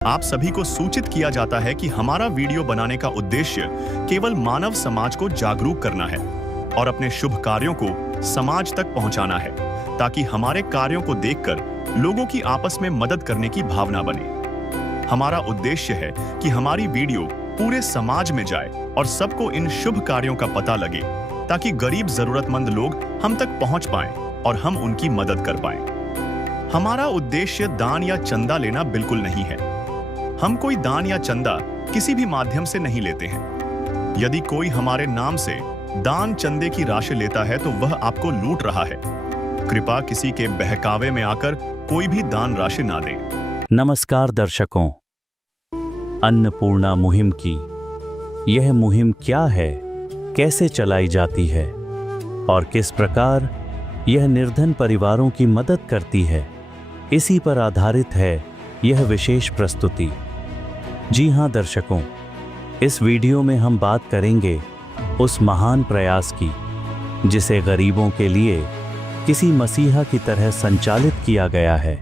आप सभी को सूचित किया जाता है कि हमारा वीडियो बनाने का उद्देश्य केवल मानव समाज को जागरूक करना है और अपने शुभ कार्यों को समाज तक पहुंचाना है, ताकि हमारे कार्यों को देखकर लोगों की आपस में मदद करने की भावना बने। हमारा उद्देश्य है कि हमारी वीडियो पूरे समाज में जाए और सबको इन शुभ कार्यों का पता लगे, ताकि गरीब जरूरतमंद लोग हम तक पहुंच पाएं और हम उनकी मदद कर पाएं। हमारा उद्देश्य दान या चंदा लेना बिल्कुल नहीं है। हम कोई दान या चंदा किसी भी माध्यम से नहीं लेते हैं। यदि कोई हमारे नाम से दान चंदे की राशि लेता है तो वह आपको लूट रहा है। कृपया किसी के बहकावे में आकर कोई भी दान राशि ना दें। नमस्कार दर्शकों, अन्नपूर्णा मुहिम की यह मुहिम क्या है, कैसे चलाई जाती है और किस प्रकार यह निर्धन परिवारों की मदद करती है, इसी पर आधारित है यह विशेष प्रस्तुति। जी हां दर्शकों, इस वीडियो में हम बात करेंगे उस महान प्रयास की जिसे गरीबों के लिए किसी मसीहा की तरह संचालित किया गया है।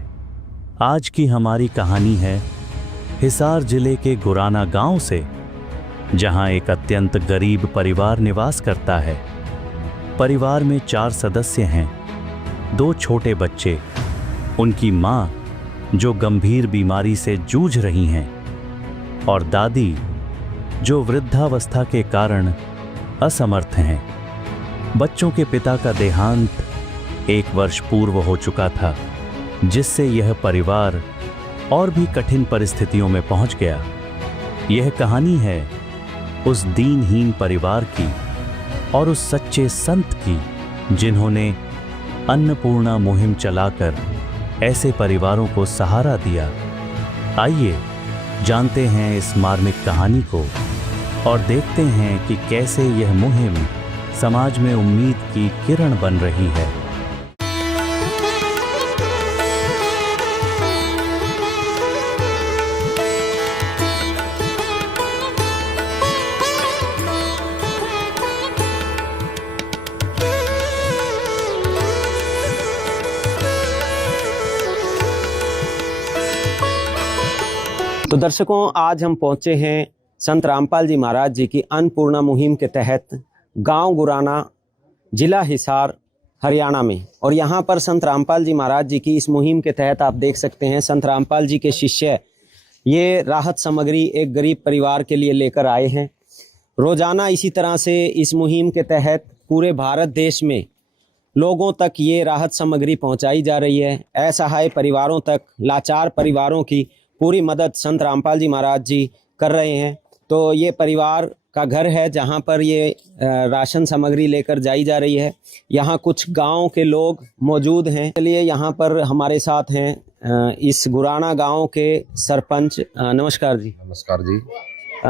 आज की हमारी कहानी है हिसार जिले के गुराना गांव से, जहां एक अत्यंत गरीब परिवार निवास करता है। परिवार में 4 सदस्य हैं, 2 छोटे बच्चे, उनकी मां जो गंभीर बीमारी से जूझ रही हैं और दादी जो वृद्धावस्था के कारण असमर्थ हैं। बच्चों के पिता का देहांत 1 वर्ष पूर्व हो चुका था, जिससे यह परिवार और भी कठिन परिस्थितियों में पहुंच गया। यह कहानी है उस दीनहीन परिवार की और उस सच्चे संत की जिन्होंने अन्नपूर्णा मुहिम चलाकर ऐसे परिवारों को सहारा दिया। आइए जानते हैं इस मार्मिक कहानी को और देखते हैं कि कैसे यह मुहिम समाज में उम्मीद की किरण बन रही है। तो दर्शकों, आज हम पहुंचे हैं संत रामपाल जी महाराज जी की अन्नपूर्णा मुहिम के तहत गांव गुराना, जिला हिसार, हरियाणा में। और यहां पर संत रामपाल जी महाराज जी की इस मुहिम के तहत आप देख सकते हैं संत रामपाल जी के शिष्य ये राहत सामग्री एक गरीब परिवार के लिए लेकर आए हैं। रोजाना इसी तरह से इस मुहिम के तहत पूरे भारत देश में लोगों तक ये राहत सामग्री पहुंचाई जा रही है। असहाय परिवारों तक, लाचार परिवारों की पूरी मदद संत रामपाल जी महाराज जी कर रहे हैं। तो ये परिवार का घर है जहाँ पर ये राशन सामग्री लेकर जाई जा रही है। यहाँ कुछ गांव के लोग मौजूद हैं। चलिए, यहाँ पर हमारे साथ हैं इस गुराना गांव के सरपंच। नमस्कार जी। नमस्कार जी।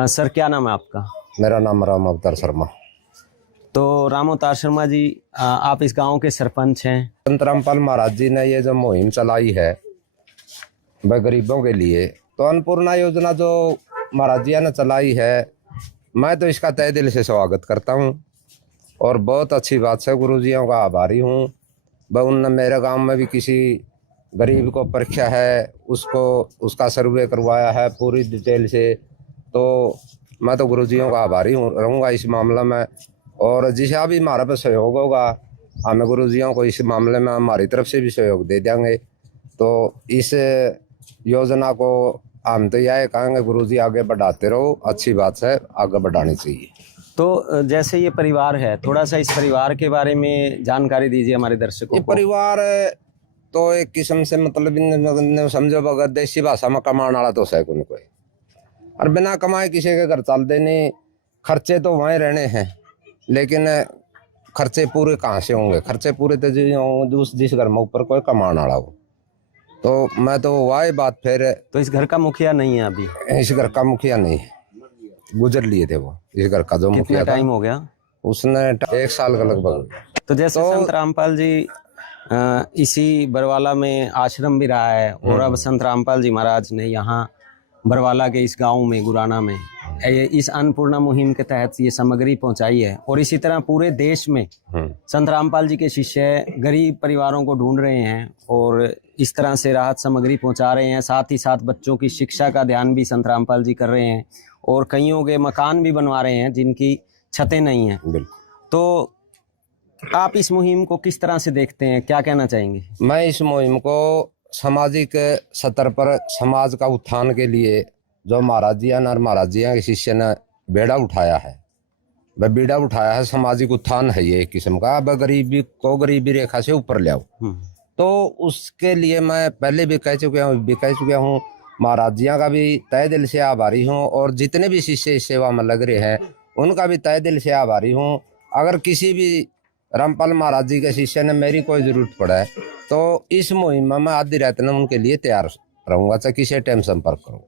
सर, क्या नाम है आपका? मेरा नाम राम अवतार शर्मा। तो राम अवतार शर्मा जी, आप इस गांव के सरपंच हैं। संत रामपाल महाराज जी ने ये जो मुहिम चलाई है वह गरीबों के लिए, तो अन्नपूर्णा योजना जो महाराज जी ने चलाई है, मैं तो इसका तहे दिल से स्वागत करता हूँ और बहुत अच्छी बात है। गुरुजियों का आभारी हूँ। वह उनने मेरे गांव में भी किसी गरीब को परीक्षा है, उसको उसका सर्वे करवाया है पूरी डिटेल से। तो मैं तो गुरुजियों का आभारी रहूँगा इस मामले में। और जिसा भी हमारा पर सहयोग होगा, हमें गुरुजियों को इस मामले में हमारी तरफ से भी सहयोग दे देंगे। तो इस योजना को हम तो यह कहेंगे, गुरुजी आगे बढ़ाते रहो, अच्छी बात है, आगे बढ़ानी चाहिए। तो जैसे ये परिवार है, थोड़ा सा इस परिवार के बारे में जानकारी दीजिए हमारे दर्शकों ये को। परिवार तो एक किस्म से मतलब समझो, अगर देसी भाषा में कमाने वाला तो है कोई, और बिना कमाए किसी के घर चलते नहीं। खर्चे तो वहीं रहने हैं, लेकिन खर्चे पूरे कहाँ से होंगे? खर्चे पूरे तो जिस घर में ऊपर कोई कमाने वाला हो। तो मैं तो वही बात फिर। तो इस घर का मुखिया नहीं है अभी? इस घर का मुखिया नहीं है, गुजर लिए थे वो। इस घर का जो मुखिया टाइम हो गया? उसने 1 साल का लगभग। तो जैसे संत रामपाल जी इसी बरवाला में आश्रम भी रहा है, और अब संत रामपाल जी महाराज ने यहाँ बरवाला के इस गांव में, गुराना में इस अन्नपूर्णा मुहिम के तहत ये सामग्री पहुंचाई है और इसी तरह पूरे देश में संत रामपाल जी के शिष्य गरीब परिवारों को ढूंढ रहे हैं और इस तरह से राहत सामग्री पहुंचा रहे हैं। साथ ही साथ बच्चों की शिक्षा का ध्यान भी संत रामपाल जी कर रहे हैं और कईयों के मकान भी बनवा रहे हैं जिनकी छतें नहीं हैं। तो आप इस मुहिम को किस तरह से देखते हैं, क्या कहना चाहेंगे? मैं इस मुहिम को सामाजिक स्तर पर समाज का उत्थान के लिए जो महाराज जी और महाराज जी के शिष्य ने बेड़ा उठाया है, वह बीड़ा उठाया है, सामाजिक उत्थान है ये एक किस्म का। अब गरीबी को गरीबी रेखा से ऊपर ले आओ, तो उसके लिए मैं पहले भी कह चुका हूँ महाराज जी का भी तय दिल से आभारी हूँ और जितने भी शिष्य इस सेवा में लग रहे हैं उनका भी तय दिल से आभारी हूँ। अगर किसी भी रामपाल महाराज जी के शिष्य ने मेरी कोई जरूरत पड़े तो इस मुहिम में आधी रात में उनके लिए तैयार रहूँगा, चाहे किसी टाइम संपर्क करूँ।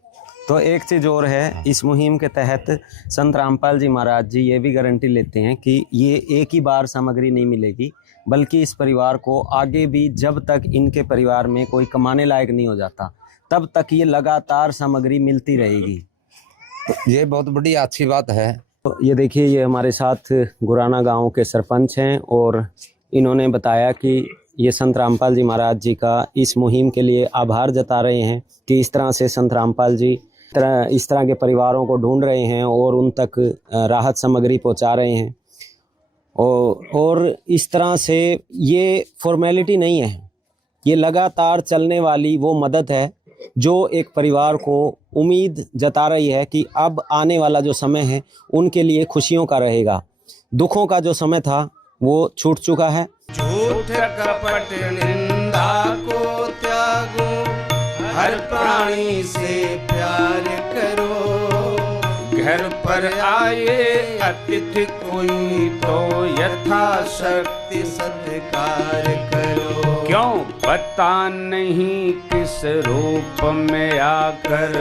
तो एक चीज़ और है, इस मुहिम के तहत संत रामपाल जी महाराज जी ये भी गारंटी लेते हैं कि ये एक ही बार सामग्री नहीं मिलेगी, बल्कि इस परिवार को आगे भी जब तक इनके परिवार में कोई कमाने लायक नहीं हो जाता तब तक ये लगातार सामग्री मिलती रहेगी। तो ये बहुत बड़ी अच्छी बात है। तो ये देखिए, ये हमारे साथ गुराना गांव के सरपंच हैं और इन्होंने बताया कि ये संत रामपाल जी महाराज जी का इस मुहिम के लिए आभार जता रहे हैं कि इस तरह से संत रामपाल जी इस तरह के परिवारों को ढूंढ रहे हैं और उन तक राहत सामग्री पहुंचा रहे हैं। और इस तरह से ये फॉर्मेलिटी नहीं है, ये लगातार चलने वाली वो मदद है जो एक परिवार को उम्मीद जता रही है कि अब आने वाला जो समय है उनके लिए खुशियों का रहेगा। दुखों का जो समय था वो छूट चुका है। झूठ कपट निंदा को त्यागो, हर प्राणी से प्यार करो। घर पर आए अतिथि कोई तो यथाशक्ति सत्कार करो। क्यों पता नहीं किस रूप में आकर,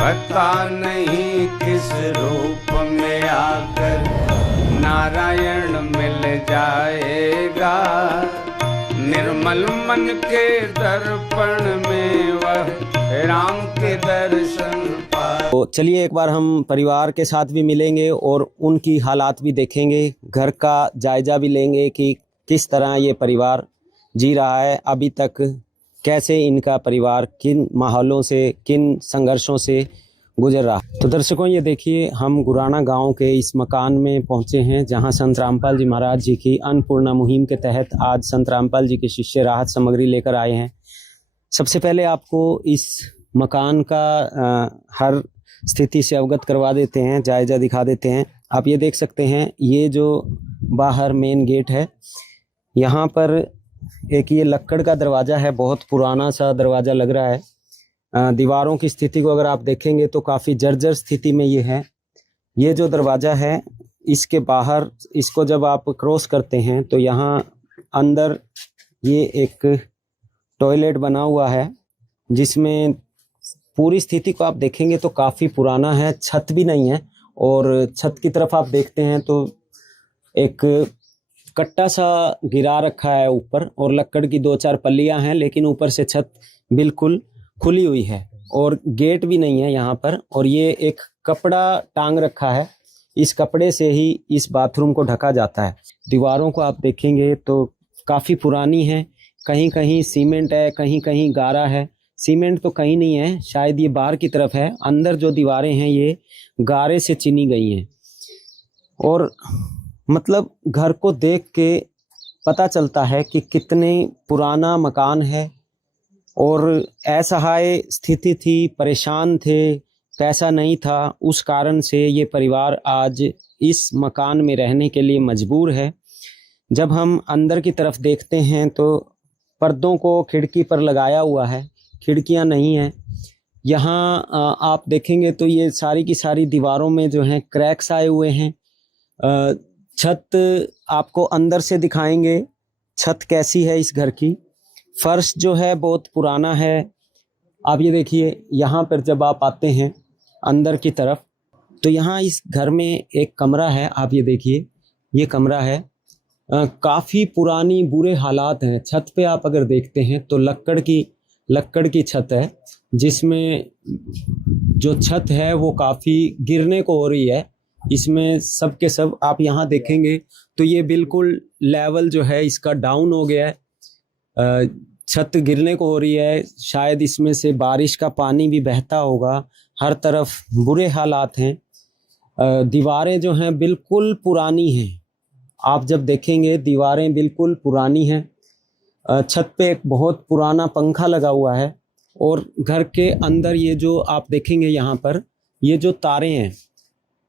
पता नहीं किस रूप में आकर नारायण मिल जाएगा। निर्मल मन के दर्पण में वह राम के दर्शन पाए। तो चलिए एक बार हम परिवार के साथ भी मिलेंगे और उनकी हालात भी देखेंगे, घर का जायजा भी लेंगे कि किस तरह ये परिवार जी रहा है अभी तक, कैसे इनका परिवार किन माहौलों से, किन संघर्षों से गुजर रहा। तो दर्शकों, ये देखिए, हम गुराना गांव के इस मकान में पहुंचे हैं जहां संत रामपाल जी महाराज जी की अन्नपूर्णा मुहिम के तहत आज संत रामपाल जी के शिष्य राहत सामग्री लेकर आए हैं। सबसे पहले आपको इस मकान का हर स्थिति से अवगत करवा देते हैं, जायजा दिखा देते हैं। आप ये देख सकते हैं, ये जो बाहर मेन गेट है, यहाँ पर एक ये लक्कड़ का दरवाज़ा है, बहुत पुराना सा दरवाज़ा लग रहा है। दीवारों की स्थिति को अगर आप देखेंगे तो काफ़ी जर्जर स्थिति में ये है। ये जो दरवाज़ा है, इसके बाहर, इसको जब आप क्रॉस करते हैं तो यहाँ अंदर ये एक टॉयलेट बना हुआ है जिसमें पूरी स्थिति को आप देखेंगे तो काफ़ी पुराना है, छत भी नहीं है और छत की तरफ आप देखते हैं तो एक कट्टा सा गिरा रखा है ऊपर और लक्कड़ की 2-4 पल्लियाँ हैं, लेकिन ऊपर से छत बिल्कुल खुली हुई है और गेट भी नहीं है यहाँ पर। और ये एक कपड़ा टांग रखा है, इस कपड़े से ही इस बाथरूम को ढका जाता है। दीवारों को आप देखेंगे तो काफ़ी पुरानी है, कहीं कहीं सीमेंट है, कहीं कहीं गारा है। सीमेंट तो कहीं नहीं है, शायद ये बाहर की तरफ है। अंदर जो दीवारें हैं ये गारे से चिनी गई हैं और मतलब घर को देख के पता चलता है कि कितने पुराना मकान है और असहाय स्थिति थी, परेशान थे, पैसा नहीं था, उस कारण से ये परिवार आज इस मकान में रहने के लिए मजबूर है। जब हम अंदर की तरफ देखते हैं तो पर्दों को खिड़की पर लगाया हुआ है, खिड़कियां नहीं हैं। यहाँ आप देखेंगे तो ये सारी की सारी दीवारों में जो हैं क्रैक्स आए हुए हैं। छत आपको अंदर से दिखाएंगे, छत कैसी है इस घर की। फर्श जो है बहुत पुराना है। आप ये देखिए, यहाँ पर जब आप आते हैं अंदर की तरफ तो यहाँ इस घर में एक कमरा है। आप ये देखिए, ये कमरा है, काफ़ी पुरानी बुरे हालात हैं। छत पे आप अगर देखते हैं तो लक्कड़ की लक्कड़ की छत है, जिसमें जो छत है वो काफ़ी गिरने को हो रही है। इसमें सब के सब आप यहाँ देखेंगे तो ये बिल्कुल लेवल जो है इसका डाउन हो गया है, छत गिरने को हो रही है। शायद इसमें से बारिश का पानी भी बहता होगा। हर तरफ बुरे हालात हैं। दीवारें जो हैं बिल्कुल पुरानी हैं। आप जब देखेंगे दीवारें बिल्कुल पुरानी हैं। छत पे एक बहुत पुराना पंखा लगा हुआ है और घर के अंदर ये जो आप देखेंगे यहाँ पर ये जो तारें हैं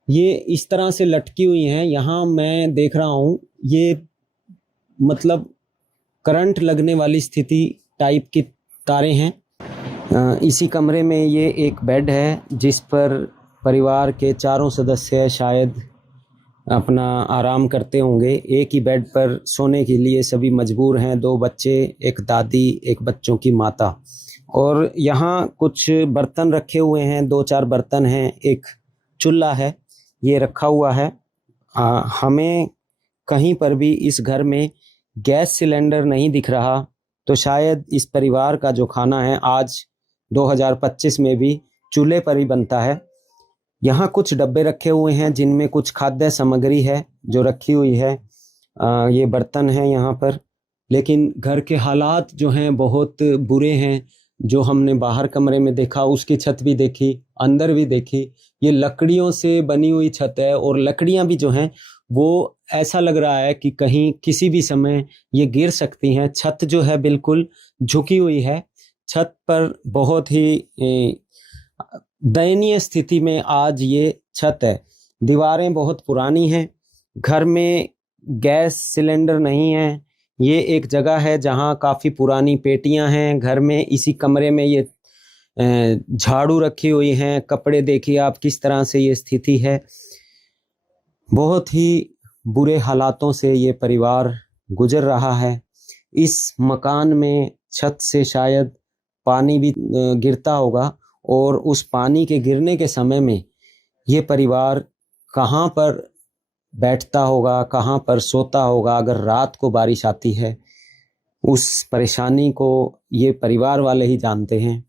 ये इस तरह से लटकी हुई हैं। यहाँ मैं देख रहा हूँ ये मतलब करंट लगने वाली स्थिति टाइप की तारें हैं। इसी कमरे में ये एक बेड है जिस पर परिवार के चारों सदस्य शायद अपना आराम करते होंगे। एक ही बेड पर सोने के लिए सभी मजबूर हैं, 2 बच्चे, एक दादी, एक बच्चों की माता। और यहाँ कुछ बर्तन रखे हुए हैं, 2-4 बर्तन हैं, एक चूल्हा है, ये रखा हुआ है। हमें कहीं पर भी इस घर में गैस सिलेंडर नहीं दिख रहा, तो शायद इस परिवार का जो खाना है आज 2025 में भी चूल्हे पर ही बनता है। यहाँ कुछ डब्बे रखे हुए हैं जिनमें कुछ खाद्य सामग्री है जो रखी हुई है। ये बर्तन हैं यहाँ पर, लेकिन घर के हालात जो हैं बहुत बुरे हैं। जो हमने बाहर कमरे में देखा उसकी छत भी देखी, अंदर भी देखी, ये लकड़ियों से बनी हुई छत है और लकड़ियाँ भी जो हैं वो ऐसा लग रहा है कि कहीं किसी भी समय ये गिर सकती हैं। छत जो है बिल्कुल झुकी हुई है। छत पर बहुत ही दयनीय स्थिति में आज ये छत है। दीवारें बहुत पुरानी हैं। घर में गैस सिलेंडर नहीं है। ये एक जगह है जहाँ काफ़ी पुरानी पेटियां हैं घर में। इसी कमरे में ये झाड़ू रखी हुई हैं। कपड़े देखिए आप किस तरह से ये स्थिति है। बहुत ही बुरे हालातों से ये परिवार गुजर रहा है। इस मकान में छत से शायद पानी भी गिरता होगा और उस पानी के गिरने के समय में ये परिवार कहाँ पर बैठता होगा, कहाँ पर सोता होगा। अगर रात को बारिश आती है उस परेशानी को ये परिवार वाले ही जानते हैं।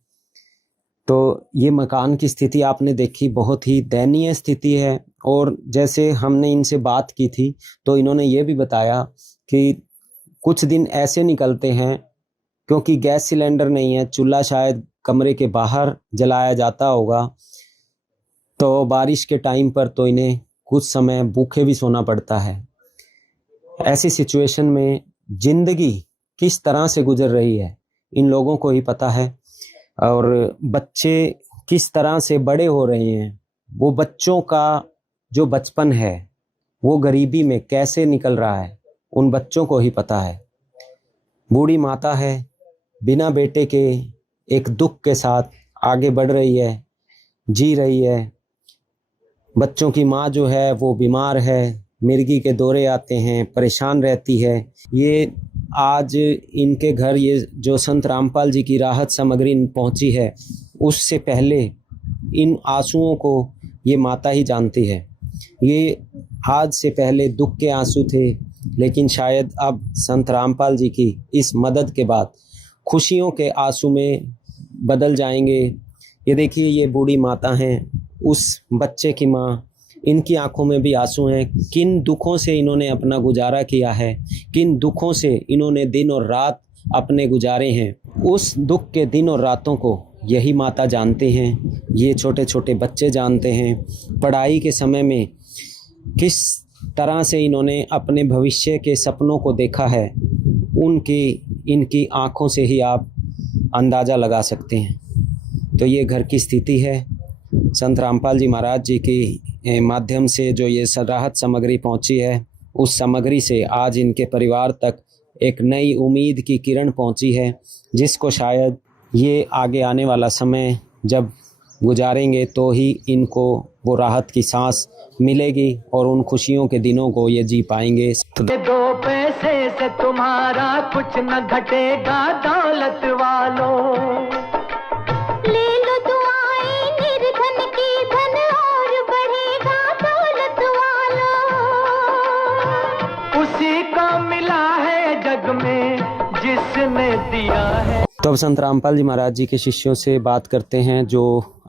तो ये मकान की स्थिति आपने देखी, बहुत ही दयनीय स्थिति है। और जैसे हमने इनसे बात की थी तो इन्होंने ये भी बताया कि कुछ दिन ऐसे निकलते हैं क्योंकि गैस सिलेंडर नहीं है, चूल्हा शायद कमरे के बाहर जलाया जाता होगा, तो बारिश के टाइम पर तो इन्हें कुछ समय भूखे भी सोना पड़ता है। ऐसी सिचुएशन में जिंदगी किस तरह से गुजर रही है इन लोगों को ही पता है। और बच्चे किस तरह से बड़े हो रहे हैं, वो बच्चों का जो बचपन है वो गरीबी में कैसे निकल रहा है उन बच्चों को ही पता है। बूढ़ी माता है, बिना बेटे के एक दुख के साथ आगे बढ़ रही है, जी रही है। बच्चों की माँ जो है वो बीमार है, मिर्गी के दौरे आते हैं, परेशान रहती है। ये आज इनके घर ये जो संत रामपाल जी की राहत सामग्री पहुंची है उससे पहले इन आंसुओं को ये माता ही जानती है। ये आज से पहले दुख के आंसू थे, लेकिन शायद अब संत रामपाल जी की इस मदद के बाद खुशियों के आंसू में बदल जाएंगे। ये देखिए ये बूढ़ी माता हैं, उस बच्चे की माँ, इनकी आंखों में भी आंसू हैं। किन दुखों से इन्होंने अपना गुजारा किया है, किन दुखों से इन्होंने दिन और रात अपने गुजारे हैं। उस दुख के दिन और रातों को यही माता जानते हैं, ये छोटे छोटे बच्चे जानते हैं। पढ़ाई के समय में किस तरह से इन्होंने अपने भविष्य के सपनों को देखा है, उनकी इनकी आँखों से ही आप अंदाज़ा लगा सकते हैं। तो ये घर की स्थिति है। संत रामपाल जी महाराज जी के माध्यम से जो ये राहत सामग्री पहुंची है, उस सामग्री से आज इनके परिवार तक एक नई उम्मीद की किरण पहुंची है, जिसको शायद ये आगे आने वाला समय जब गुजारेंगे तो ही इनको वो राहत की सांस मिलेगी और उन खुशियों के दिनों को ये जी पाएंगे। 2 पैसे से तुम्हारा कुछ न घटेगा दौलत वालों। ले लो दुआएं निर्धन की, धन और बढ़ेगा दौलत वालों। उसी को मिला है जग में जिसने दिया है। तो अब संत रामपाल जी महाराज जी के शिष्यों से बात करते हैं जो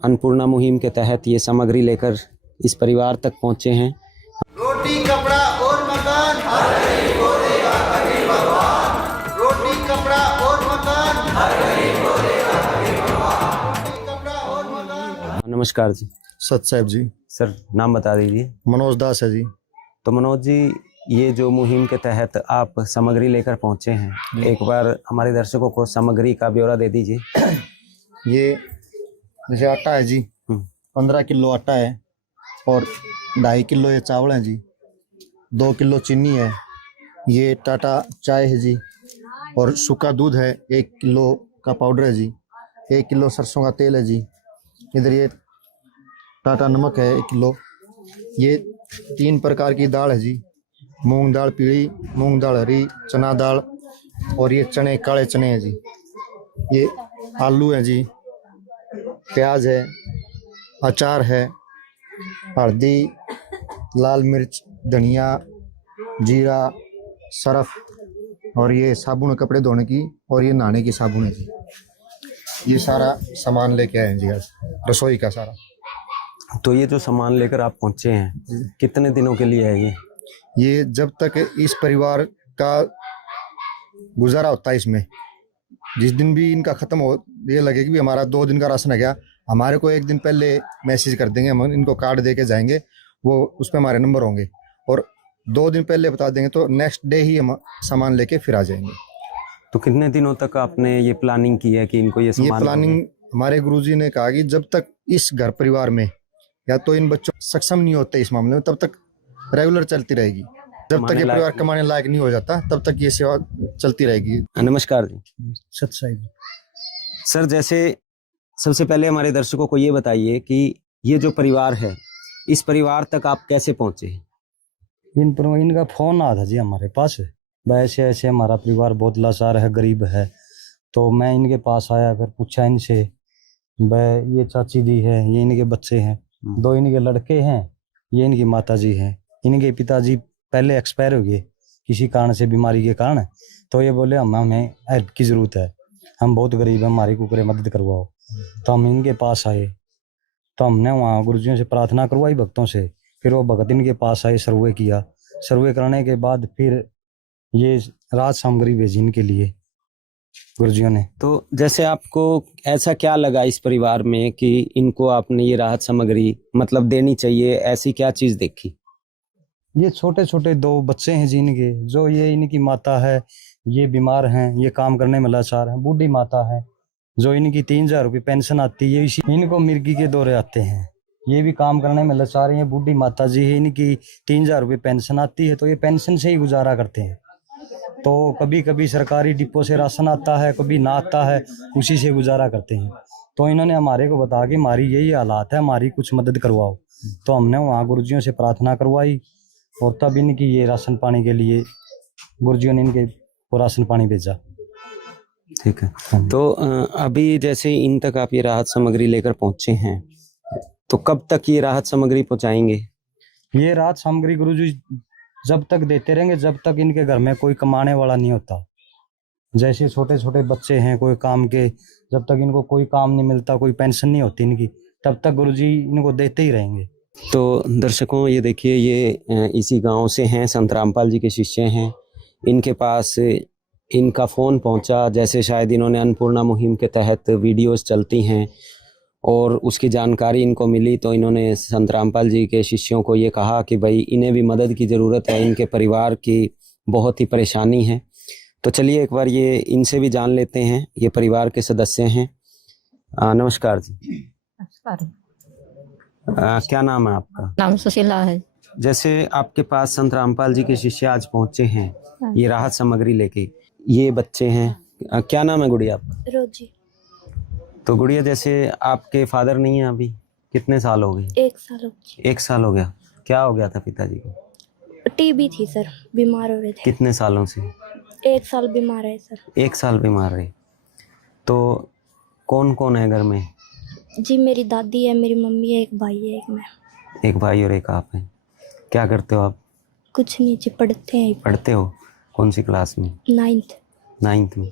अन्नपूर्णा मुहिम के तहत ये सामग्री लेकर इस परिवार तक पहुंचे हैं। रोटी कपड़ा और मकान हर गरीब को देगा कबीर भगवान। रोटी कपड़ा और मकान हर गरीब को देगा कबीर भगवान। रोटी कपड़ा और मकान। नमस्कार जी। सत साहब जी। सर नाम बता दीजिए। मनोज दास है जी। तो मनोज जी, ये जो मुहिम के तहत आप सामग्री लेकर पहुंचे हैं, एक बार हमारे दर्शकों को सामग्री का ब्यौरा दे दीजिए। ये जैसे आटा है जी, 15 किलो आटा है और 2.5 किलो ये चावल है जी, 2 किलो चीनी है, ये टाटा चाय है जी, और सूखा दूध है 1 किलो का पाउडर है जी, 1 किलो सरसों का तेल है जी, इधर ये टाटा नमक है 1 किलो, ये 3 प्रकार की दाल है जी, मूंग दाल पीली, मूंग दाल हरी, चना दाल, और ये चने काले चने हैं जी, ये आलू है जी, प्याज है, अचार है, हल्दी, लाल मिर्च, धनिया, जीरा, सरफ, और ये साबुन है कपड़े धोने की, और ये नहाने की साबुन है जी। ये सारा सामान लेके आए हैं जी आज, रसोई का सारा। तो ये जो सामान लेकर आप पहुंचे हैं, कितने दिनों के लिए है ये जब तक इस परिवार का गुजारा होता है, इसमें जिस दिन भी इनका खत्म हो, ये लगे कि भी हमारा 2 दिन का राशन है क्या, हमारे को 1 दिन पहले मैसेज कर देंगे, हम इनको कार्ड दे के जाएंगे, वो उस पर हमारे नंबर होंगे, और 2 दिन पहले बता देंगे तो नेक्स्ट डे ही हम सामान लेके फिर आ जाएंगे। तो कितने दिनों तक आपने ये प्लानिंग की है कि इनको ये सामान? ये प्लानिंग हमारे गुरुजी ने कहा कि जब तक इस घर परिवार में या तो इन बच्चों सक्षम नहीं होते इस मामले में, तब तक रेगुलर चलती रहेगी। जब तक ये परिवार कमाने लायक नहीं हो जाता, तब तक ये सेवा चलती रहेगी। नमस्कार जी। सत साहिब। सर, जैसे सबसे पहले हमारे दर्शकों को ये बताइए कि ये जो परिवार है, इस परिवार तक आप कैसे पहुंचे? इनका फोन आया था जी हमारे पास, वैसे ऐसे हमारा परिवार बहुत लाचार है, गरीब है, तो मैं इनके पास आया, फिर पूछा इनसे, वह ये चाची दी है, ये इनके बच्चे हैं, 2 इनके लड़के हैं, ये इनकी माता जी हैं, इनके पिताजी पहले एक्सपायर हो गए किसी कारण से, बीमारी के कारण, तो ये बोले हमें हेल्प की ज़रूरत है, हम बहुत गरीब हैं, हमारी कुकरे मदद करवाओ। तो हम इनके पास आए, तो हमने वहाँ गुरुजियों से प्रार्थना करवाई, भक्तों से, फिर वो भगत इनके पास आए, सर्वे किया, सर्वे कराने के बाद फिर ये राहत सामग्री भेजी इनके लिए गुरुजियों ने। तो जैसे आपको ऐसा क्या लगा इस परिवार में कि इनको आपने ये राहत सामग्री मतलब देनी चाहिए, ऐसी क्या चीज़ देखी? ये छोटे छोटे 2 बच्चे हैं जी इनके, जो ये इनकी माता है, ये बीमार हैं, ये काम करने में लाचार हैं, बूढ़ी माता है, जो इनकी 3000 रुपये पेंशन आती है, इसी इनको मिर्गी के दौरे आते हैं, ये भी काम करने में लाचार हैं, बूढ़ी माता जी है, इनकी 3000 रुपये पेंशन आती है, तो ये पेंशन से ही गुजारा करते हैं। तो कभी कभी सरकारी डिपो से राशन आता है, कभी ना आता है, उसी से गुजारा करते हैं। तो इन्होंने हमारे को बता कि हमारी यही हालात है, हमारी कुछ मदद करवाओ, तो हमने वहाँ गुरुजियों से प्रार्थना करवाई, और तब इनकी ये राशन पानी के लिए गुरुजियों ने इनके को राशन पानी भेजा। ठीक है। तो अभी जैसे इन तक आप ये राहत सामग्री लेकर पहुंचे हैं, तो कब तक ये राहत सामग्री पहुंचाएंगे? ये राहत सामग्री गुरुजी जब तक देते रहेंगे, जब तक इनके घर में कोई कमाने वाला नहीं होता। जैसे छोटे छोटे बच्चे हैं कोई काम के, जब तक इनको कोई काम नहीं मिलता, कोई पेंशन नहीं होती इनकी, तब तक गुरुजी इनको देते ही रहेंगे। तो दर्शकों, ये देखिए, ये इसी गांव से हैं, संत रामपाल जी के शिष्य हैं। इनके पास इनका फ़ोन पहुंचा, जैसे शायद इन्होंने अन्नपूर्णा मुहिम के तहत वीडियोस चलती हैं और उसकी जानकारी इनको मिली, तो इन्होंने संत रामपाल जी के शिष्यों को ये कहा कि भाई इन्हें भी मदद की ज़रूरत है, इनके परिवार की बहुत ही परेशानी है। तो चलिए एक बार ये इनसे भी जान लेते हैं, ये परिवार के सदस्य हैं। नमस्कार जी। नमस्कार। क्या नाम है आपका? नाम सुशीला है। जैसे आपके पास संत रामपाल जी के शिष्य आज पहुंचे हैं ये राहत सामग्री लेके, ये बच्चे हैं, क्या नाम है गुड़िया आपका? रोजी। तो गुड़िया, जैसे आपके फादर नहीं है अभी, कितने साल हो गए? 1 साल हो गया। 1 साल हो गया। क्या हो गया था पिताजी को? टीबी थी सर, बीमार हो रहे थे। कितने सालों से? 1 साल बीमार रहे सर। 1 साल बीमार रहे। तो कौन कौन है घर में? जी मेरी दादी है, मेरी मम्मी है, एक भाई है, एक मैं। एक भाई और एक आप हैं। क्या करते हो आप? कुछ नहीं जी, पढ़ते हैं। पढ़ते हो? कौन सी क्लास में? 9th। 9th में।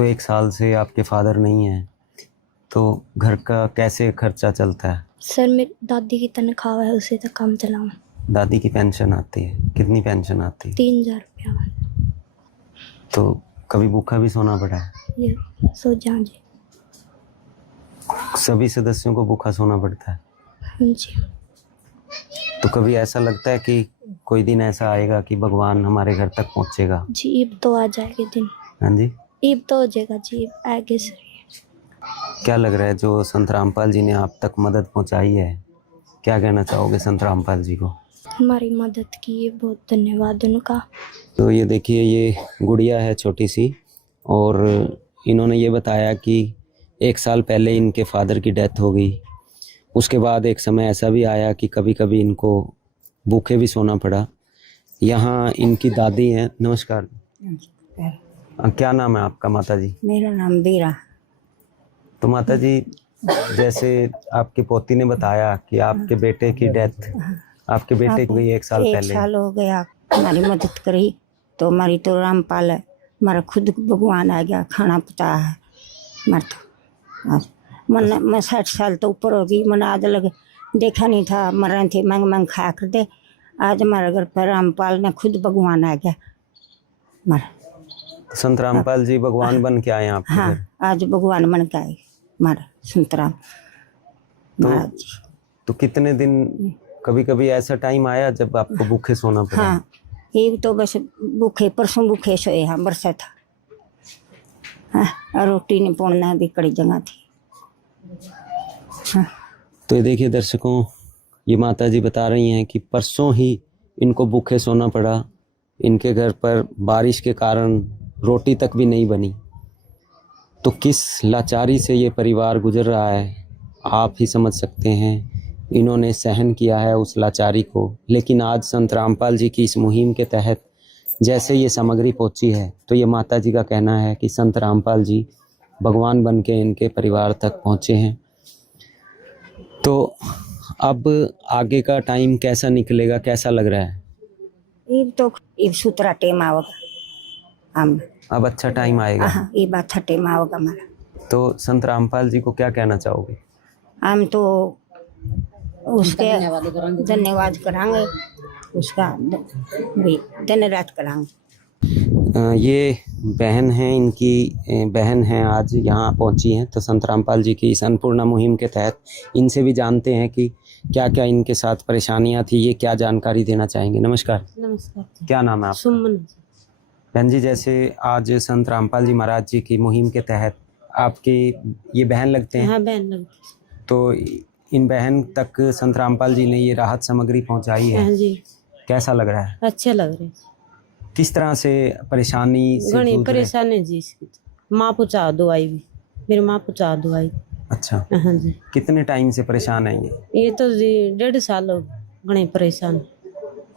तो 1 साल से आपके फादर नहीं हैं, तो घर का कैसे खर्चा चलता है? सर मेरी दादी की तनख्वाह है, उसे तक काम चलाऊं। दादी की पेंशन आती है, कितनी पेंशन आती है? 3000 रुपया। तो कभी भूखा भी सोना पड़ा है? ये सो जाऊं जी। सभी सदस्यों को भूखा सोना पड़ता है? हाँ जी। तो कभी ऐसा लगता है कि कोई दिन ऐसा आएगा कि भगवान हमारे घर तक पहुंचेगा? जी ईब तो आ जाएगा दिन। हाँ जी। ईब तो हो जाएगा जी, ईब आगे सर। क्या लग रहा है जो संत रामपाल जी ने आप तक मदद पहुंचाई है, क्या कहना चाहोगे संत रामपाल जी को? हमारी मदद की, बहुत धन्यवाद उनका। तो ये देखिए, ये गुड़िया है छोटी सी, और इन्होंने ये बताया कि 1 साल पहले इनके फादर की डेथ हो गई। उसके बाद एक समय ऐसा भी आया कि कभी कभी इनको भूखे भी सोना पड़ा। यहाँ इनकी दादी हैं। नमस्कार। क्या नाम है आपका माता जी? मेरा नाम बीरा। तो माता जी, जैसे आपकी पोती ने बताया कि आपके बेटे की डेथ, आपके बेटे की हुई 1 साल पहले। 1 साल हो गया, हमारी मदद करी तो हमारी तो रामपाल है, हमारा खुद भगवान आ गया, खाना पता है मर तो। मन मैं 60 साल तो ऊपर हो गई, मन आज लग देखा नहीं था, मर रहे थे मंग मंग खा कर दे। आज हमारे घर पर रामपाल ने खुद भगवान आ गया मर। संत रामपाल जी भगवान बन के आए आपके हाँ, घर? आज भगवान बन के आए हमारे संत राम महाराज जी। तो कितने दिन, कभी कभी ऐसा टाइम आया जब आपको भूखे सोना पड़ा? हाँ, ये तो बस भूखे, परसों भूखे सोए, हाँ बरसा था। हाँ, रोटी नहीं पौना भी कड़ी जगह थी। हाँ। तो ये देखिए दर्शकों, ये माता जी बता रही हैं कि परसों ही इनको भूखे सोना पड़ा। इनके घर पर बारिश के कारण रोटी तक भी नहीं बनी। तो किस लाचारी से ये परिवार गुजर रहा है आप ही समझ सकते हैं। इन्होंने सहन किया है उस लाचारी को, लेकिन आज संत रामपाल जी की इस मुहिम के तहत जैसे ये सामग्री पहुंची है, तो ये माता जी का कहना है कि संत रामपाल जी भगवान बन के इनके परिवार तक पहुंचे हैं। तो अब आगे का टाइम कैसा निकलेगा, कैसा लग रहा है? ये सूत्रा टेम आओगा हम, अब अच्छा टाइम आएगा। हाँ, ये बात टेम आओगा हमारा। तो संत रामपाल जी को क्या कहना चाहोगे? हम तो उसके धन्यवाद करांगे, उसका भी दिन रात करांगे। ये बहन हैं, इनकी बहन हैं, आज यहाँ पहुँची हैं। तो संत रामपाल जी की इस अन्नपूर्णा मुहिम के तहत इनसे भी जानते हैं कि क्या क्या इनके साथ परेशानियाँ थी, ये क्या जानकारी देना चाहेंगे। नमस्कार। नमस्कार। क्या नाम है आपका? सुमन। बहन जी, जैसे आज संत रामपाल जी महाराज जी की मुहिम के तहत आपकी ये बहन लगते हैं? हाँ, बहन लगती। तो इन बहन तक संत रामपाल जी ने ये राहत सामग्री पहुँचाई है। हाँ जी। कैसा लग रहा है? अच्छे लग रहे। किस तरह से परेशानी से घनी जूझ रहे? परेशान है जी इसकी। माँ पूछा दवाई भी, मेरी माँ पूछा दवाई। अच्छा, हाँ जी। कितने टाइम से परेशान है ये? तो जी 1.5 साल हो घने परेशान।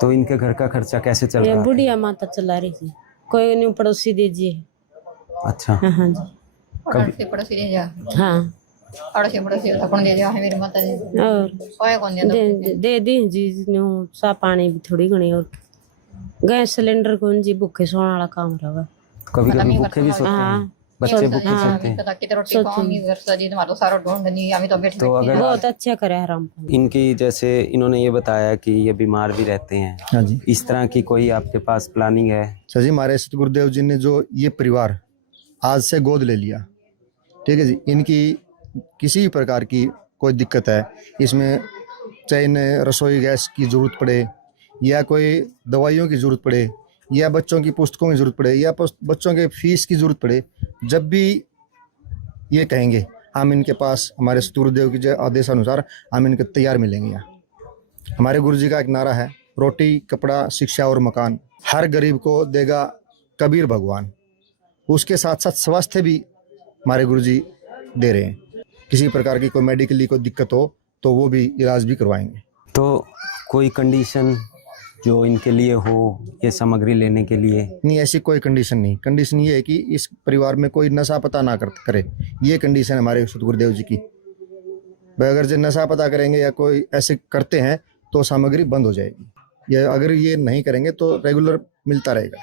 तो इनके घर का खर्चा कैसे चल ये रहा है? बुढ़िया माता चला रही थी, कोई नहीं पड़ोसी दीजिए। अच्छा, हाँ जी। कभी पड़ोसी दे जा, हाँ, अड़ोसी पड़ोसी अपन दे जा है मेरी माता जी। और सोए कौन दे दी जी नो सा पानी भी थोड़ी घनी, और गैस सिलेंडर कौन जी भूखे सोने वाला काम रहा। कभी कभी भूखे भी सोते हैं, हाँ, बच्चे भूखे हाँ। सोते हैं। पता कितने रोटी खाऊंगी वर्षा जी तुम्हारा सारा ढूंढ नहीं, अभी तो बैठ तो अगर बहुत अच्छा करे है रामपाल। इनकी, जैसे इन्होंने ये बताया कि ये बीमार भी रहते हैं, हाँ जी। इस तरह की कोई आपके पास प्लानिंग है? सर जी, हमारे सतगुरुदेव जी ने जो ये परिवार आज से गोद ले लिया, ठीक है जी, इनकी किसी भी प्रकार की कोई दिक्कत है इसमें, चाहे इन्हें रसोई गैस की ज़रूरत पड़े, या कोई दवाइयों की ज़रूरत पड़े, या बच्चों की पुस्तकों की ज़रूरत पड़े, या बच्चों के फीस की ज़रूरत पड़े, जब भी ये कहेंगे हम इनके पास, हमारे सतगुरुदेव के जो आदेशानुसार हम इनके तैयार मिलेंगे। यहाँ हमारे गुरु जी का एक नारा है, रोटी कपड़ा शिक्षा और मकान, हर गरीब को देगा कबीर भगवान। उसके साथ साथ स्वास्थ्य भी हमारे गुरु जी दे रहे हैं। किसी प्रकार की कोई मेडिकली कोई दिक्कत हो तो वो भी इलाज भी करवाएंगे। तो कोई कंडीशन जो इनके लिए हो ये सामग्री लेने के लिए? नहीं, ऐसी कोई कंडीशन नहीं। कंडीशन ये है कि इस परिवार में कोई नशा पता ना करे, ये कंडीशन हमारे सतगुरुदेव जी की। भाई अगर जो नशा पता करेंगे या कोई ऐसे करते हैं तो सामग्री बंद हो जाएगी, या अगर ये नहीं करेंगे तो रेगुलर मिलता रहेगा।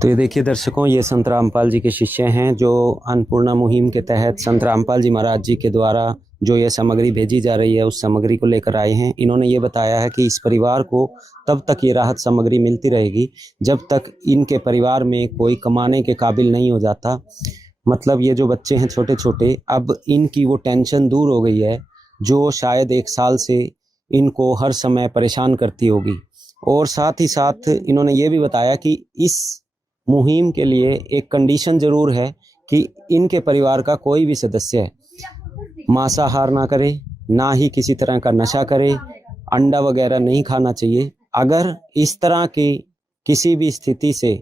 तो ये देखिए दर्शकों, ये संत रामपाल जी के शिष्य हैं जो अन्नपूर्णा मुहिम के तहत संत रामपाल जी महाराज जी के द्वारा जो ये सामग्री भेजी जा रही है उस सामग्री को लेकर आए हैं। इन्होंने ये बताया है कि इस परिवार को तब तक ये राहत सामग्री मिलती रहेगी जब तक इनके परिवार में कोई कमाने के काबिल नहीं हो जाता। मतलब ये जो बच्चे हैं छोटे छोटे, अब इनकी वो टेंशन दूर हो गई है जो शायद 1 साल से इनको हर समय परेशान करती होगी। और साथ ही साथ इन्होंने ये भी बताया कि इस मुहिम के लिए एक कंडीशन ज़रूर है कि इनके परिवार का कोई भी सदस्य मांसाहार ना करे, ना ही किसी तरह का नशा करे, अंडा वगैरह नहीं खाना चाहिए। अगर इस तरह की किसी भी स्थिति से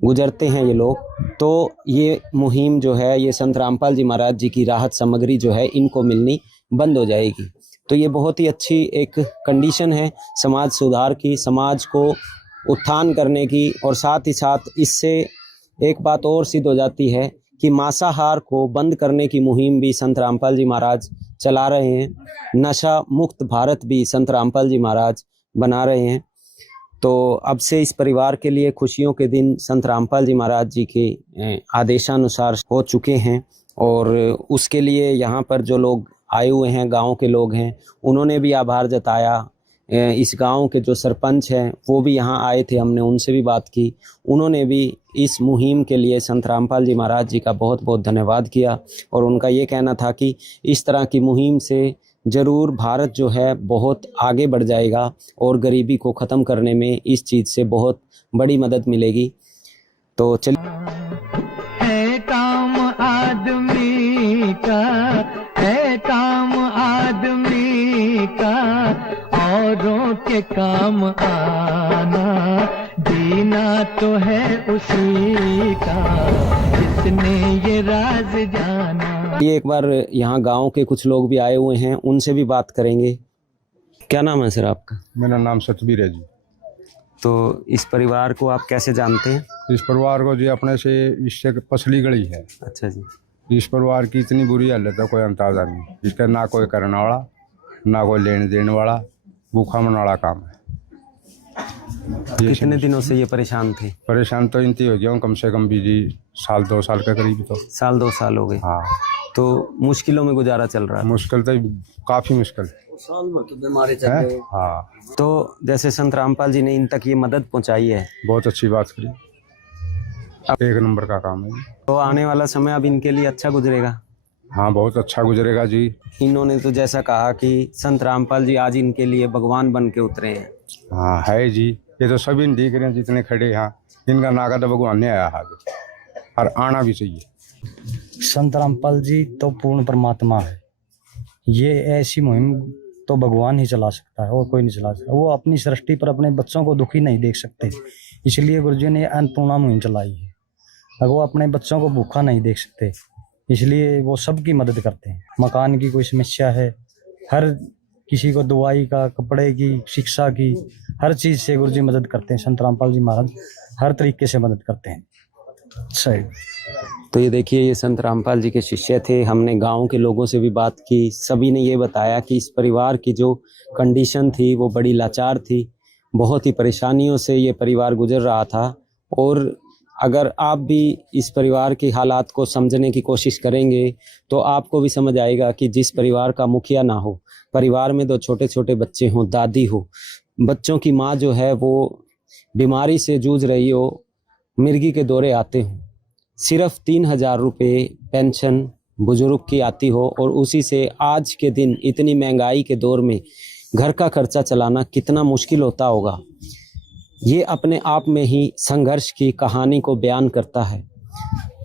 गुजरते हैं ये लोग, तो ये मुहिम जो है, ये संत रामपाल जी महाराज जी की राहत सामग्री जो है इनको मिलनी बंद हो जाएगी। तो ये बहुत ही अच्छी एक कंडीशन है समाज सुधार की, समाज को उत्थान करने की। और साथ ही साथ इससे एक बात और सिद्ध हो जाती है कि मांसाहार को बंद करने की मुहिम भी संत रामपाल जी महाराज चला रहे हैं। नशा मुक्त भारत भी संत रामपाल जी महाराज बना रहे हैं। तो अब से इस परिवार के लिए खुशियों के दिन संत रामपाल जी महाराज जी के आदेशानुसार हो चुके हैं। और उसके लिए यहाँ पर जो लोग आए हुए हैं, गांव के लोग हैं, उन्होंने भी आभार जताया। इस गांव के जो सरपंच हैं वो भी यहाँ आए थे, हमने उनसे भी बात की। उन्होंने भी इस मुहिम के लिए संत रामपाल जी महाराज जी का बहुत बहुत धन्यवाद किया। और उनका ये कहना था कि इस तरह की मुहिम से ज़रूर भारत जो है बहुत आगे बढ़ जाएगा और गरीबी को ख़त्म करने में इस चीज़ से बहुत बड़ी मदद मिलेगी। तो चलिए, है काम आदमी का, है काम आदमी का, औरों के काम आना, जीना तो है उसी का जिसने ये राज जाना। ये एक बार यहाँ गांव के कुछ लोग भी आए हुए हैं, उनसे भी बात करेंगे। क्या नाम है सर आपका? मेरा नाम सतबीर है जी। तो इस परिवार को आप कैसे जानते हैं? इस परिवार को जी अपने से इससे पसली गली है। अच्छा जी। इस परिवार की इतनी बुरी हालत है, कोई अंदाजा नहीं। इसका ना कोई करने वाला, ना कोई लेने देने वाला, भूखा मन वाला काम है। कितने दिनों से ये परेशान थे? परेशान तो इनती हो गया हूँ, कम से कम भी जी 1-2 साल के करीब। तो 1-2 साल हो गए। हाँ। तो मुश्किलों में गुजारा चल रहा है? मुश्किल तो काफ़ी मुश्किल साल भर तो बीमारी चल रही है। हाँ। तो जैसे संत रामपाल जी ने इन तक ये मदद पहुंचाई है, बहुत अच्छी बात करी, एक नंबर का काम है। तो आने वाला समय अब इनके लिए अच्छा गुजरेगा? हाँ, बहुत अच्छा गुजरेगा जी। इन्होंने तो जैसा कहा कि संत रामपाल जी आज इनके लिए भगवान बन के उतरे हैं। हाँ है जी, ये तो सभी देख रहे हैं जितने खड़े यहाँ, इनका नागा तो भगवान ने आया हाथ, और आना भी चाहिए। संत रामपाल जी तो पूर्ण परमात्मा है। ये ऐसी मुहिम तो भगवान ही चला सकता है और कोई नहीं चला सकता। वो अपनी सृष्टि पर अपने बच्चों को दुखी नहीं देख सकते, इसलिए गुरुजी ने अन्नपूर्णा मुहिम चलाई है। अगर वो अपने बच्चों को भूखा नहीं देख सकते, इसलिए वो सबकी मदद करते हैं। मकान की कोई समस्या है, हर किसी को दवाई का, कपड़े की, शिक्षा की, हर चीज़ से गुरुजी मदद करते हैं। संत रामपाल जी महाराज हर तरीके से मदद करते हैं। सही। तो ये देखिए, ये संत रामपाल जी के शिष्य थे। हमने गांव के लोगों से भी बात की, सभी ने ये बताया कि इस परिवार की जो कंडीशन थी वो बड़ी लाचार थी, बहुत ही परेशानियों से ये परिवार गुजर रहा था। और अगर आप भी इस परिवार के हालात को समझने की कोशिश करेंगे तो आपको भी समझ आएगा कि जिस परिवार का मुखिया ना हो, परिवार में 2 छोटे छोटे बच्चे हों, दादी हो, बच्चों की माँ जो है वो बीमारी से जूझ रही हो, मिर्गी के दौरे आते हों, सिर्फ 3000 रुपये पेंशन बुजुर्ग की आती हो, और उसी से आज के दिन इतनी महंगाई के दौर में घर का खर्चा चलाना कितना मुश्किल होता होगा। ये अपने आप में ही संघर्ष की कहानी को बयान करता है।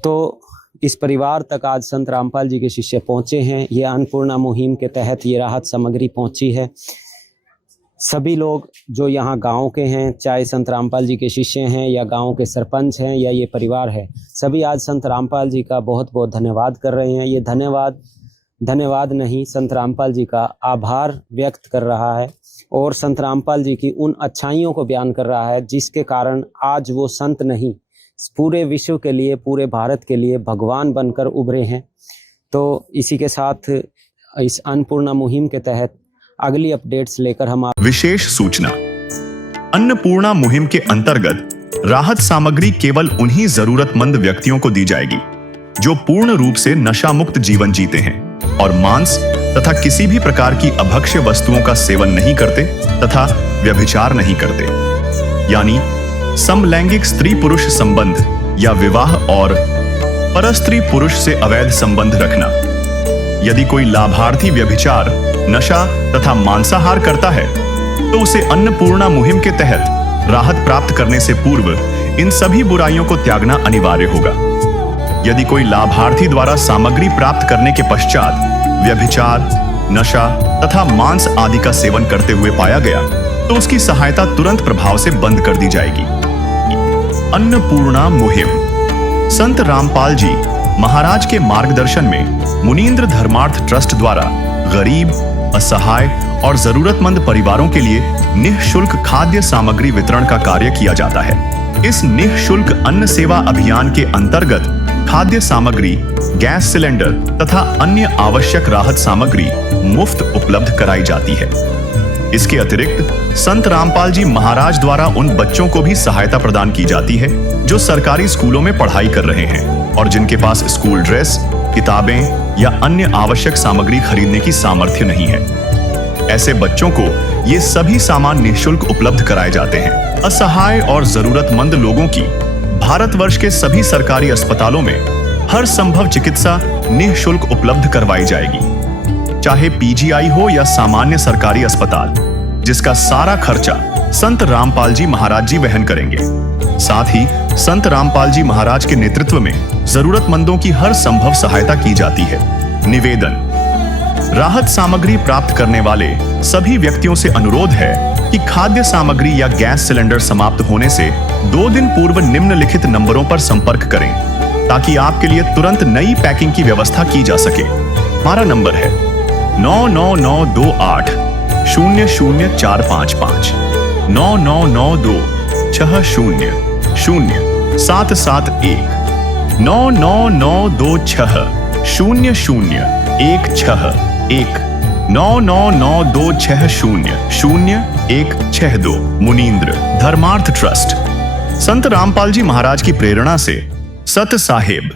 तो इस परिवार तक आज संत रामपाल जी के शिष्य पहुँचे हैं। ये अन्नपूर्णा मुहिम के तहत ये राहत सामग्री पहुँची है। सभी लोग जो यहाँ गांव के हैं, चाहे संत रामपाल जी के शिष्य हैं या गांव के सरपंच हैं या ये परिवार है, सभी आज संत रामपाल जी का बहुत बहुत धन्यवाद कर रहे हैं। ये धन्यवाद नहीं, संत रामपाल जी का आभार व्यक्त कर रहा है और संत रामपाल जी की उन अच्छाइयों को बयान कर रहा है जिसके कारण आज वो संत नहीं, पूरे विश्व के लिए, पूरे भारत के लिए भगवान बनकर उभरे हैं। तो इसी के साथ इस अन्नपूर्णा मुहिम के तहत अगली अपडेट्स लेकर हम विशेष सूचना। अन्नपूर्णा मुहिम के अंतर्गत राहत सामग्री केवल उन्हीं जरूरतमंद व्यक्तियों को दी जाएगी जो पूर्ण रूप से नशा मुक्त जीवन जीते हैं और मांस तथा किसी भी प्रकार की अभक्ष्य वस्तुओं का सेवन नहीं करते तथा व्यभिचार नहीं करते, यानी समलैंगिक स्त्री पुरुष संबंध या विवाह और परस्त्री पुरुष से अवैध संबंध रखना। यदि कोई लाभार्थी व्यभिचार, नशा तथा मांसाहार करता है तो उसे अन्नपूर्णा मुहिम के तहत राहत प्राप्त करने से पूर्व इन सभी बुराइयों को त्यागना अनिवार्य होगा। यदि कोई लाभार्थी द्वारा सामग्री प्राप्त करने के पश्चात व्यभिचार, नशा तथा मांस आदि का सेवन करते हुए पाया गया तो उसकी सहायता तुरंत प्रभाव से बंद कर दी जाएगी। अन्नपूर्णा मुहिम। संत रामपाल जी महाराज के मार्गदर्शन में मुनींद्र धर्मार्थ ट्रस्ट द्वारा गरीब, असहाय और जरूरतमंद परिवारों के लिए निःशुल्क खाद्य सामग्री वितरण का कार्य किया जाता है। इस निःशुल्क अन्न सेवा अभियान के अंतर्गत खाद्य सामग्री, गैस सिलेंडर तथा अन्य आवश्यक राहत सामग्री मुफ्त उपलब्ध कराई जाती है। इसके अतिरिक्त संत रामपाल जी महाराज द्वारा उन बच्चों को भी सहायता प्रदान की जाती है जो सरकारी स्कूलों में पढ़ाई कर रहे हैं और जिनके पास स्कूल ड्रेस, किताबें या अन्य आवश्यक सामग्री खरीदने की सामर्थ्य नहीं है। ऐसे बच्चों को ये सभी सामान निःशुल्क उपलब्ध कराए जाते हैं। असहाय और जरूरतमंद लोगों की भारतवर्ष के सभी सरकारी अस्पतालों में हर संभव चिकित्सा निःशुल्क उपलब्ध करवाई जाएगी, चाहे पीजीआई हो या सामान्य सरकारी अस्पताल, जिसका सारा खर्चा संत रामपाल जी महाराज जी वहन करेंगे। साथ ही संत रामपाल जी महाराज के नेतृत्व में जरूरतमंदों की हर संभव सहायता की जाती है। निवेदन। राहत सामग्री प्राप्त करने वाले सभी व्यक्तियों से अनुरोध है कि खाद्य सामग्री या गैस सिलेंडर समाप्त होने से 2 दिन पूर्व निम्नलिखित नंबरों पर संपर्क करें ताकि आपके लिए तुरंत नई पैकिंग की व्यवस्था की जा सके। हमारा नंबर है 99928 00455 9992 60 0771 99926 0016 99926000162 मुनींद्र धर्मार्थ ट्रस्ट। संत रामपाल जी महाराज की प्रेरणा से सत साहिब